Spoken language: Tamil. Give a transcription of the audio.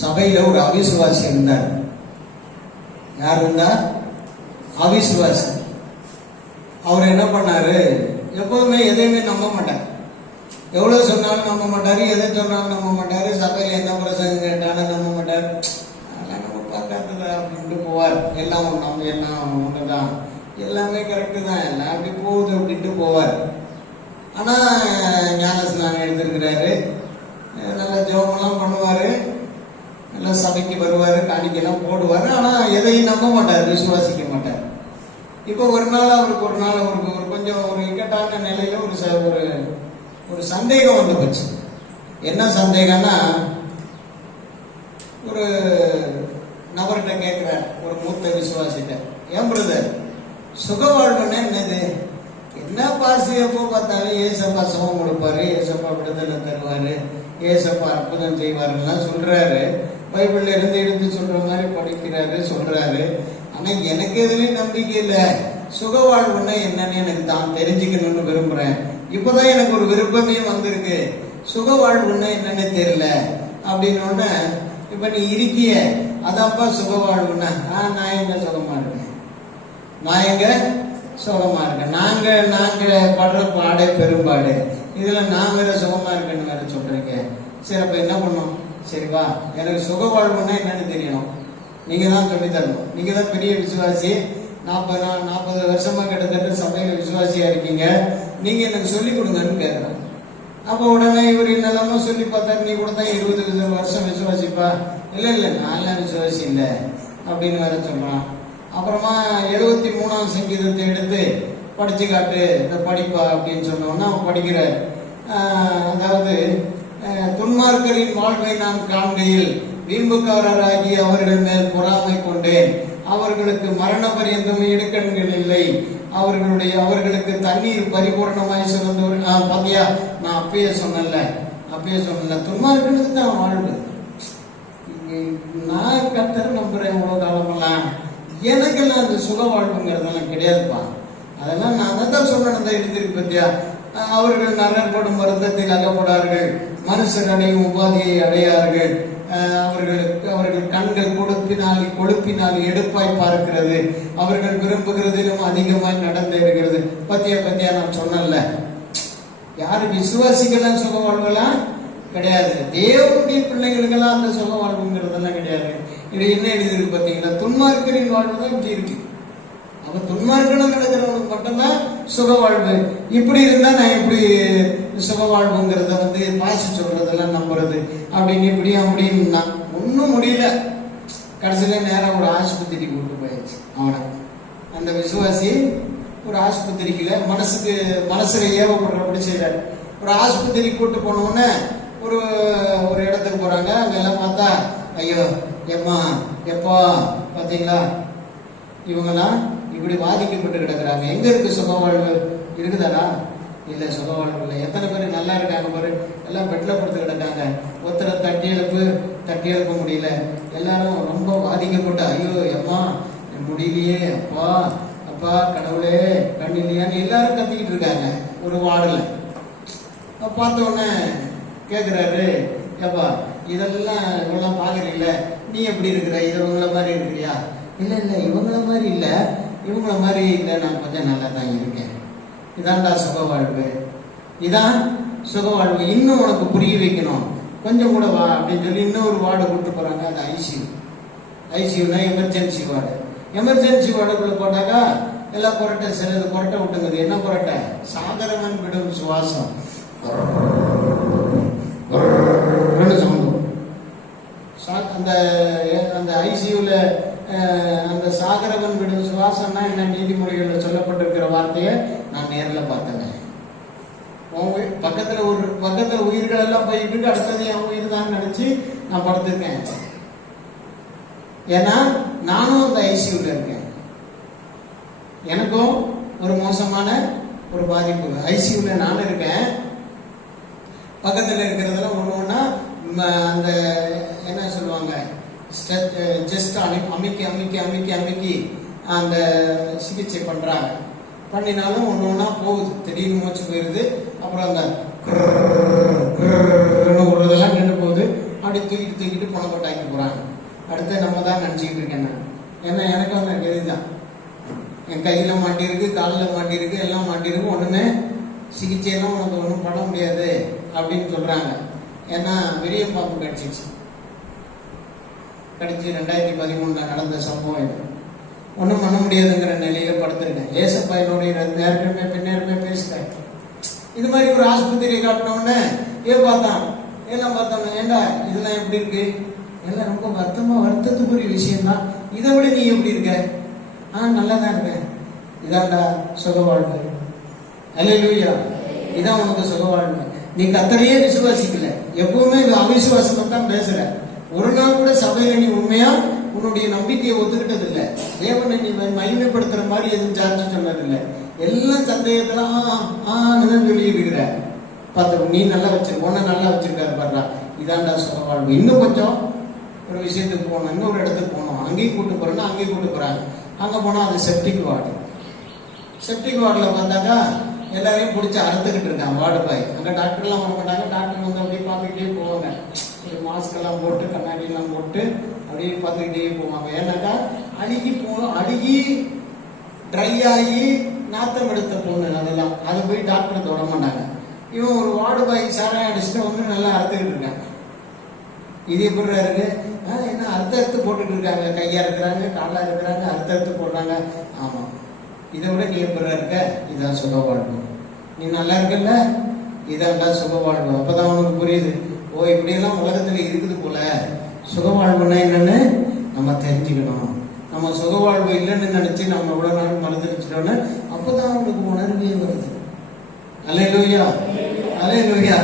சபையில ஒரு அவிசுவாசி இருந்தார். யார் இருந்தா? அவிசுவாசி. அவர் என்ன பண்ணாரு? எப்போதுமே எதையுமே நம்ப மாட்டார். எவ்வளவு சொன்னாலும் நம்ப மாட்டாரு, எதை சொன்னாலும் நம்ப மாட்டாரு. சபையில என்ன பிரசங்கம் கேட்டாலும் நம்ப மாட்டார். அதெல்லாம் நம்ம பார்க்காததா அப்படின்ட்டு போவார். எல்லாம் நம்ம எல்லாம் ஒண்ணுதான், எல்லாமே கரெக்டு தான், எல்லாம் அப்படி போகுது அப்படின்ட்டு போவார். ஆனா ஞான ஸ்நானம் எடுத்திருக்கிறாரு, நல்லா ஜெபமெல்லாம் பண்ணுவாரு, நல்லா சபைக்கு வருவாரு, காணிக்கெல்லாம் போடுவாரு. ஆனா எதையும் நம்ப மாட்டார், விசுவாசிக்க மாட்டார். இப்போ ஒரு நாள் அவருக்கு ஒரு கொஞ்சம் ஒரு இக்கட்டான நிலையில ஒரு சந்தேகம் வந்து போச்சு. என்ன சந்தேகம்னா, ஒரு நபர்கிட்ட கேட்கிறார், ஒரு மூத்த விசுவாசிட்ட, ஏன் பிரதர் சுக வாழ்வுன்னா என்னது? என்ன பாசி எப்போ பார்த்தாலும் ஏசப்பா சுகம் கொடுப்பாரு, ஏசப்பா விடுதலை தருவாரு, ஏசப்பா அற்புதம் செய்வாருலாம் சொல்றாரு. பைபிள்ல இருந்து எடுத்து சொல்ற மாதிரி படிக்கிறாரு, சொல்றாரு. ஆனா எனக்கு எதுலயும் நம்பிக்கை இல்லை. சுக வாழ்வுன்னா என்னன்னு எனக்கு தான் தெரிஞ்சுக்கணும்னு விரும்புறேன். இப்பதான் எனக்கு ஒரு விருப்பமே வந்திருக்கு. சுக வாழ்வுன்னா என்னன்னு தெரியல அப்படின்னு. இப்ப நீ இருக்கிய அதான்ப்பா சுக வாழ்வுன்னா, நான் எங்க சுகமா இருக்கேன், நான் எங்க சுகமா இருக்கேன், நாங்க படுற பாடே பெரும்பாடு, இதுல நான் வேற சுகமா இருக்கேன்னு வேற சொல்றீங்க. சரி, அப்ப என்ன பண்ணும்? சரிப்பா, எனக்கு சுக வாழ்வுன்னா என்னன்னு தெரியணும், நீங்க தான் சொல்லி தரணும். நீங்க தான் பெரிய விசுவாசி, 40 வருஷமா கிட்டத்தட்ட சபையில விசுவாசியா இருக்கீங்க, நீங்க எனக்கு சொல்லி கொடுங்கன்னு கேட்கிறேன். அப்போ உடனே இவர் என்னெல்லாமோ சொல்லி பார்த்தாரு. நீ கூட தான் 20 வருஷம் விசுவாசிப்பா. இல்ல நான்லாம் விசுவாசி இல்லை அப்படின்னு வேற சொல்றான். அப்புறமா 73ஆம் சங்கீதத்தை எடுத்து படிச்சு காட்டு, இந்த படிப்பா அப்படின்னு சொன்னோன்னா அவன் படிக்கிறார். அதாவது, துன்மார்க்கரின் வாழ்வை நான் காண்கையில் வீம்புக்காரராகி அவர்கள் மேல் பொறாமை கொண்டேன், அவர்களுக்கு மரண பரியந்தம் இடுக்கண்கள் இல்லை, அவர்களுக்கு தண்ணீர் பரிபூர்ணமாய் சுரந்தவர். பாத்தியா, நான் அப்பயே சொன்னல, துன்மார்க்கனுக்கு தான் வாழ்வு. நான் கர்த்தர் நம்புறேன் இவ்வளவு காலமெல்லாம், எனக்கெல்லாம் அந்த சுக வாழ்வுங்கிறதெல்லாம் கிடையாதுப்பா. அதெல்லாம் நான் தான் சொன்னேன், எழுதிருக்கு பத்தியா, அவர்கள் நரற்படும் வருத்தத்தில் அகப்படார்கள், மனுஷர் அடையும் உபாதியை அடையார்கள், அவர்கள் கண்கள் கொழுப்பினால் எடுப்பாய் பார்க்கிறது, அவர்கள் விரும்புகிறதிலும் அதிகமாய் நடந்தேறுகிறது. பத்தியா நான் சொன்னல. யாரு விசுவாசிக்கலாம் சுக வாழ்வுலாம் கிடையாது. தேவனுடைய பிள்ளைகளுக்கெல்லாம் அந்த சுக வாழ்வுங்கிறதெல்லாம் கிடையாது. இது என்ன எழுதிருக்கு பார்த்தீங்களா? துன்மார்க்கரின் வாழ்வு தான் இப்படி இருக்கு. அப்ப துன்மார்க்கணும் நடக்கிறவனுக்கு மட்டும்தான் சுக வாழ்வு. இப்படி இருந்தா நான் எப்படி சுக வாழ்வுங்கிறத பாசி சொல்றதெல்லாம் நம்புறது அப்படின்னு இப்படின்னா ஒன்னும் முடியல. கடைசியில நேரம் ஒரு ஆஸ்பத்திரிக்கு கூட்டு போயாச்சு அவனை. அந்த விசுவாசி ஒரு ஆஸ்பத்திரிக்குல மனசுல ஏவப்படுறபடி செய்யறாரு. ஒரு ஆஸ்பத்திரிக்கு கூட்டு போனோடனே ஒரு இடத்துக்கு போறாங்க. அங்கெல்லாம் பார்த்தா, ஐயோ எம்மா எப்பா பாத்தீங்களா, இவங்கெல்லாம் இப்படி பாதிக்கப்பட்டு கிடக்குறாங்க. எங்க இருக்கு சுக வாழ்வு? இருக்குதாடா? இல்ல, சுக வாழ்வு இல்லை. எத்தனை பேர் நல்லா இருக்காங்க பாரு, எல்லாம் பெட்ல படுத்து கிடக்காங்க. ஒருத்தரை தட்டி எழுப்ப முடியல. எல்லாரும் ரொம்ப பாதிக்கப்பட்டு, ஐயோ எம்மா முடியலையே, அப்பா கடவுளே கண்ணில்லையான்னு எல்லாரும் கத்திக்கிட்டு இருக்காங்க ஒரு வார்டுல. பார்த்த உடனே கேட்கிறாரு, ஏப்பா இதெல்லாம் இவங்கெல்லாம் பாக்குறீங்கள, நீ எப்படி இருக்கிற? இது இவங்கள மாதிரி இருக்கிறியா? இல்ல இவங்கள மாதிரி இல்ல, நான் கொஞ்சம் நல்லா தான் இருக்கேன். இதான்டா சுக வாழ்வு, இதான் சுக வாழ்வு. இன்னும் உனக்கு புரிய வைக்கணும், கொஞ்சம் கூட வா அப்படின்னு சொல்லி இன்னொரு வார்டு கூட்டு போறாங்க. அது ஐசியூனா எமர்ஜென்சி வார்டு. எமர்ஜென்சி வார்டுக்குள்ள போட்டாக்கா எல்லாம் புரட்டை, சிலது புரட்டை விட்டுங்குது. என்ன புரட்டை? சாகரவன் விடும் சுவாசம் அந்த ஐசியூல அந்த சாகரவன் விடும் சுவாசம்னா என்ன? நீதிமொழிகளில் சொல்லப்பட்டிருக்கிற வார்த்தையை நான் நேரில் பார்த்தேன். பக்கத்துல உயிர்கள் எல்லாம் போயிட்டு அடுத்தது என் உயிர் தான் நினைச்சு நான் படுத்திருக்கேன். ஏன்னா நானும் அந்த ஐசியூல இருக்கேன். எனக்கும் ஒரு மோசமான ஒரு பாதிப்பு. ஐசியூல நானும் இருக்கேன். பக்கத்துல இருக்கிறதெல்லாம் ஒண்ணா அந்த என்ன சொல்லுவாங்க, ஜஸ்ட் அமைக்கி அந்த சிகிச்சை பண்றாங்க. பண்ணினாலும் ஒண்ணா போகுது, திடீர்னு மூச்சு போயிருது. அப்புறம் அந்த நின்று போகுது. அப்படி அப்படி தூக்கிட்டு பணம் கொட்டாக்கி போறாங்க. அடுத்து நம்ம தான் நினைச்சுக்கிட்டு இருக்கேன் நான். ஏன்னா எனக்கு அவங்க கெதிதான். என் கையில மாட்டிருக்கு, காலில் மாட்டிருக்கு, எல்லாம் மாட்டிருக்கு, ஒண்ணுமே சிகிச்சையெல்லாம் உனக்கு ஒன்றும் பண்ண முடியாது அப்படின்னு சொல்றாங்க. ஏன்னா பெரிய பாம்பு கடிச்சிச்சு. 2013 நடந்த சம்பவம் இது. ஒன்றும் பண்ண முடியாதுங்கிற நிலையில படுத்திருக்கேன். ஏசப்பா என்னுடைய நேரமே பின்னேரமே பேசுறேன். இது மாதிரி ஒரு ஆஸ்பத்திரியை காட்டினோடனே எல்லாம் பார்த்தோம், ஏண்டா இதெல்லாம் எப்படி இருக்கு? எல்லாம் ரொம்ப வருத்தத்துக்குரிய விஷயம்தான். இதை விட நீ எப்படி இருக்க? நல்லா தான் இருக்கேன். இதான்டா சுக வாழ்வு. அல்லேலூயா. இதான் உனக்கு சுக வாழ்வு. நீ கர்த்தரையே விசுவாசிக்கல, எப்பவுமே அவிசுவாசம் தான் பேசுற. ஒரு நாள் கூட சபையில நீ உண்மையா உன்னுடைய நம்பிக்கையை ஒத்துக்கிட்டது இல்லை. தேவனை நீ மகிமைப்படுத்துற மாதிரி எதுவும் சார்ஜ் சொன்னது இல்லை. எல்லாம் சந்தேகத்துல சொல்லி இருக்கிற. பார்த்து நீ நல்லா வச்சிருக்க, உன்ன நல்லா வச்சிருக்காரு பாருடா. இதான்டா சுக வாழ்வு. இன்னும் கொஞ்சம் ஒரு விஷயத்துக்கு போகணும், இன்னொரு இடத்துக்கு போகணும். அங்கேயும் கூட்டு போறேன்னா அங்கேயும் கூட்டு போறாங்க. அங்க போனா அது செப்டிக் வார்டு. செப்டிக் வார்டுல பார்த்தாக்கா எல்லாரையும் பிடிச்சி அறுத்துக்கிட்டு இருக்காங்க வார்டு பாய். அங்க டாக்டர்லாம் வர மாட்டாங்க. டாக்டர் வந்து அப்படியே பார்த்துக்கிட்டே போவாங்க. ஒரு மாஸ்க் எல்லாம் போட்டு, கண்ணாடி எல்லாம் போட்டு அப்படியே பார்த்துக்கிட்டே போவாங்க. ஏன்னாக்கா அழுகி ட்ரை ஆகி நாத்தம் எடுத்த பொண்ணு அதெல்லாம். அதை போய் டாக்டர் தொட மாட்டாங்க. இவன் ஒரு வார்டு பாய் சாராயம் அடிச்சுட்டு வந்து நல்லா அறுத்துக்கிட்டு இருக்காங்க. இது எப்படி இருக்கு? என்ன அறுத்து போட்டுட்டு இருக்காங்க. கையா இருக்கிறாங்க, காலா இருக்கிறாங்க, அறுத்து போடுறாங்க. ஆமா, இதை விட நீ எப்படி இருக்க? இதான் சுக வாழ்வு. நீ நல்லா இருக்கல, இதான்டா சுக வாழ்வு. அப்பதான் உனக்கு புரியுது, ஓ இப்படியெல்லாம் உலகத்துல இருக்குது போல. சுக வாழ்வுன்னா என்னன்னு நம்ம தெரிஞ்சுக்கணும். நம்ம சுக வாழ்வு இல்லைன்னு நினைச்சு நம்ம இவ்வளவு நாள் மறந்துடுச்சிட்டோன்னு அப்பதான் அவனுக்கு உணர்வே வருது. அல்லேலூயா, அல்லேலூயா.